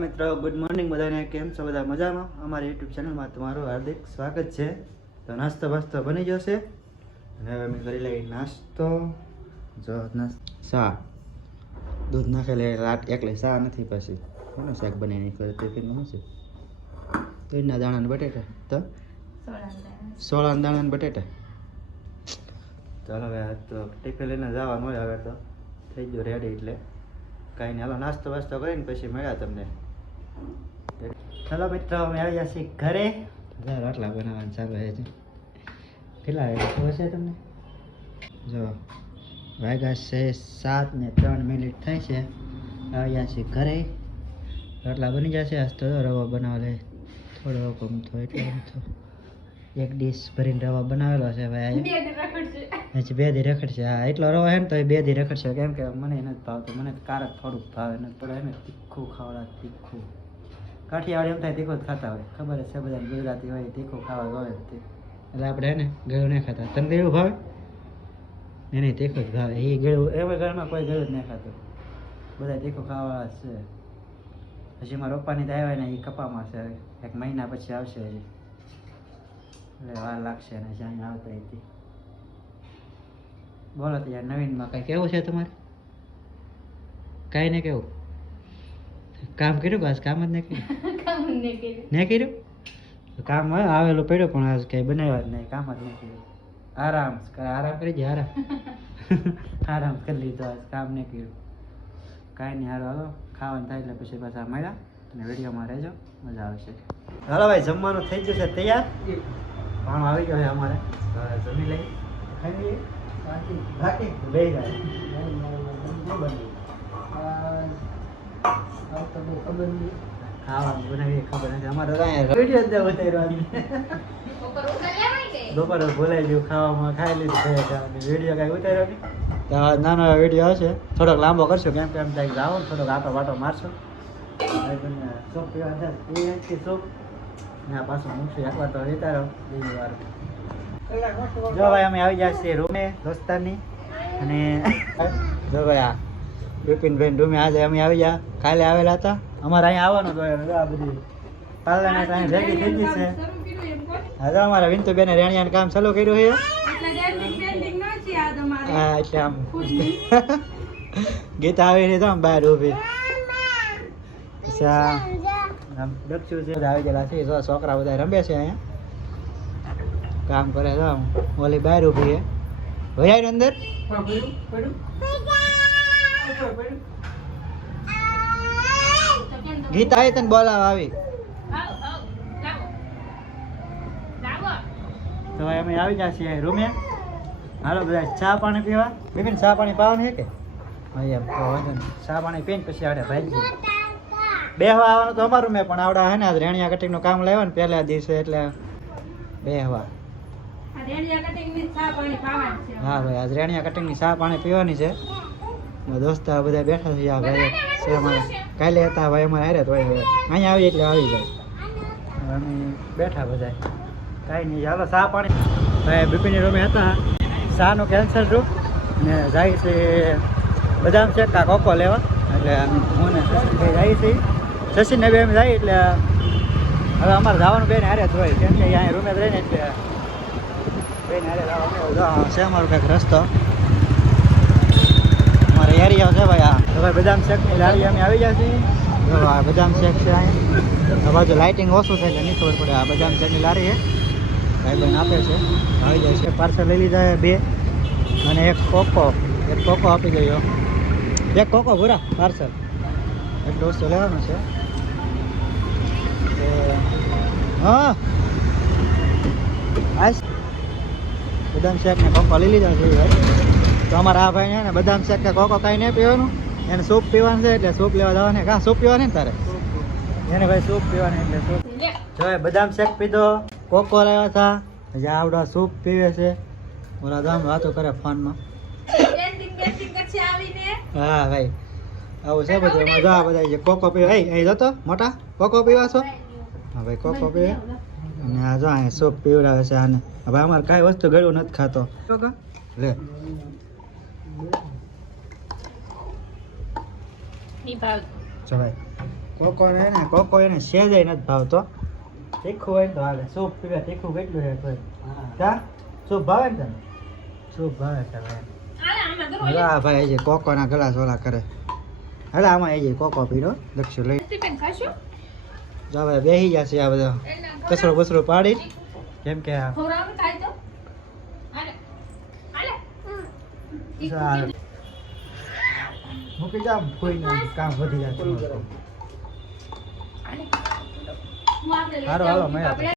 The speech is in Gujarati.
મિત્રો, ગુડ મોર્નિંગ બધાને. કેમ છો બધા? મજામાં? અમારી યુટ્યુબ ચેનલમાં તમારું હાર્દિક સ્વાગત છે. તો નાસ્તો બની જશે અને હવે અમે કરી લઈએ નાસ્તો. જો ચા દૂધ નાખેલે રાત એકલે ચા નથી. પછી કોનું શાક બનાવી કરે તે શું છે? તીડના દાણા ને બટેટા. તો સોળાના દાણા ને બટેટા. ચાલો હવે તો ટિફિન લઈને જવાનું હોય. હવે તો થઈ ગયું રેડી, એટલે કાંઈ નહીં. હાલો નાસ્તો કરીને પછી મળ્યા તમને. ચાલો મિત્રો, અમે આવી ગયા છીએ ઘરે. રોટલા બનાવવાનું ચાલુ છે. કેટલા ખબર છે તમને? જો વાગ્યા છે 7:03 થઈ છે. આવી ગયા છીએ ઘરે. રોટલા બની જશે. આજ તો રવા બનાવેલો થોડો ગમતો એટલે એક ડીશ ભરીને રવા બનાવેલો છે. ભાઈ હજી 2 દી રખડશે. હા, એટલો રવા છે ને તો એ 2 દી રખડશે. કેમ કે મને નથી ભાવતું. મને કારક થોડુંક ભાવે ને થોડું એને તીખું ખાવડા. તીખું કાઠિયાવાડી એમ થાય તીખું જ ખાતા હોય. ખબર છે બધા ગુજરાતી હોય તીખું ખાવા ભાવે. એટલે આપણે એને ગળું નહીં ખાતા. તને ગળું ભાવે? એને તીખું જ ભાવે. એ ગળું એવા ઘરમાં કોઈ ગળું જ નહીં ખાતું. બધા તીખું ખાવા છે. હજી મારા પપ્પાની તો આવ્યા ને એ કપામાં છે. એક મહિના પછી આવશે. હજી એટલે વાર લાગશે ને જ્યાં આવતા હતી. બોલો તો યાર, નવીનમાં કંઈ કેવું છે તમારે? કાંઈ નહીં કેવું? કામ કર્યું? બસ કામ જ નહીં કર્યું. કામ આવેલું પડ્યું પણ આજ કંઈ બનાવ્યા જ નહીં. કામ જ નહીં કર્યું. આરામ કરી દે. આરામ કરી લીધો. આજ કામ નહીં કર્યું. કાંઈ નહીં. હાલો ખાવાનું થાય એટલે પછી પાછા મળ્યા અને વિડીયોમાં રહેજો, મજા આવશે. હાલો ભાઈ, જમવાનું થઈ જશે તૈયાર. ભાણો આવી ગયો છે અમારે. જમી લઈ ખાઈ લઈએ. બે જાય ખાવાનું બનાવીએ ખબર નથી. અમારે બપોરે બોલાઈ ગયું ખાવામાં. ખાઈ લીધું. વિડીયો કાંઈ ઉતાર્યો નહીં. તો નાનો વિડીયો આવશે. થોડોક લાંબો કરશું. કેમ કે એમ થાય જાઓ ને થોડોક આટો વાટો મારશો. સૂપ પીવા છે સૂપ ના પાછું મૂકશું. એકવાર તો વિતારો બીજી વાર. જો ભાઈ, અમે આવી ગયા છીએ રૂમે દોસ્તારની. અને જો ભાઈ, આ બિપિનભાઈ રૂમે આજે અમે આવી ગયા. કાલે આવેલા હતા. અમારે અહીંયા આવવાનું તો આ બધી પાર્લરના ત્યાં ભેગી થઈ ગઈ છે. હા, અમારા વિંતુબેને રેણિયાનું કામ ચાલુ કર્યું છે. હા, એટલે આમ ગીતા આવી રહી તો આમ બહાર ઊભી. આમ દક્ષું છે આવી ગયેલા છે. છોકરા બધા રમે છે અહીંયા, કામ કરે છે. આમ ઓલી બહાર ઊભી છે. ભૈયા અંદર ગીતા આવી તને બોલાવા આવી. તો અમે આવી ગયા છીએ રૂમે. હાલો બધા ચા પાણી પીવા. બિપિન ચા પાણી પાવાનું છે કે? એમ તો ચા પાણી પીને પછી આવડે ભાઈ બેહવા આવવાનું તો અમારું મેં પણ આવડા હે ને રેણિયા કટિંગનું કામ લાવ્યા ને પહેલા દિવસે એટલે બેહવા. હા ભાઈ, આજ રેણિયા કટિંગની ચા પાણી પીવાની છે. દોસ્તા બધા બેઠા છે. આ ભાઈ છે અમારા. કાલે હતા ભાઈ અમારે હારે તો અહીંયા આવી એટલે આવી જાય. અમે બેઠા બધા. કાંઈ નહીં. ચાલો ચા પાણી. ભાઈ બિપિનની રૂમે હતા. ચાનું કેન્સલ રૂમ ને જાય છે બદામ શેક કા કોકો લેવા. એટલે હું ને જાય છે. સચિન ને બે એમ જાય એટલે હવે અમારે જવાનું બેન હારે જ હોય. કેમ કે અહીંયા રૂમે જ રહીને એટલે બેન હારે જવાનું છે. અમારું કંઈક રસ્તો અમારે એરિયા છે ભાઈ. આ હવે બદામ શેકની લારી અમે આવી ગયા છીએ. આ બદામ શેક છે અહીંયા. આ બાજુ લાઇટિંગ ઓછું થાય એટલે નહીં ખબર પડે. આ બદામ શેકની લારી છે. ભાઈ બહેન આપે છે. આવી જાય છે. પાર્સલ લઈ લીધા 2 અને એક કોકો આપી ગયો. એક કોકો ભૂરા પાર્સલ. એટલું વસ્તુ લેવાનું છે. હા, બદામ શેક ને કોકો લઈ લીધા છે ભાઈ. તો અમારા આ ભાઈ ને બદામ શેક કે કોકો કાંઈ નહીં પીવાનું. એને સૂપ પીવાનું છે એટલે સૂપ લેવા જવાનું. કાં સૂપ પીવાની ને તારે? એને ભાઈ સૂપ પીવાની એટલે સૂપ. જો બદામ શેક પીધો, કોકો લાવ્યા હતા. હજી આવડા સૂપ પીવે છે. ઓલા ગામ વાતો કરે ફોનમાં. હા ભાઈ, આવું છે બધું. એમાં જો બધા જે કોકો પીવા અહીં જતો મોટા કોકો પીવા છો. હા ભાઈ, કોકો પીવે. અને આ જો અહીંયા સૂપ પીવડાવે છે આને. હવે અમારે કાંઈ વસ્તુ ગળ્યું નથી ખાતો. લે જો ભાઈ, કોકો એને સેજાય નથી ભાવતો. તીખું હોય ને તો હાલે. સૂપ પીવે તીખું કેટલું છે કોઈ? કા સૂપ ભાવે ને તને? સૂપ ભાવે તને? હા ભાઈ જે કોકોના ગ્લાસ ઓલા કરે. હાલે આમાં એ જે કોકો પીરો દક્ષુ લઈ. જો હવે બેસી જશે આ બધો કચરો બસરો પાડી કેમ કે મૂકી જામ કોઈ કામ વધી જાય. હાલો હાલો મેં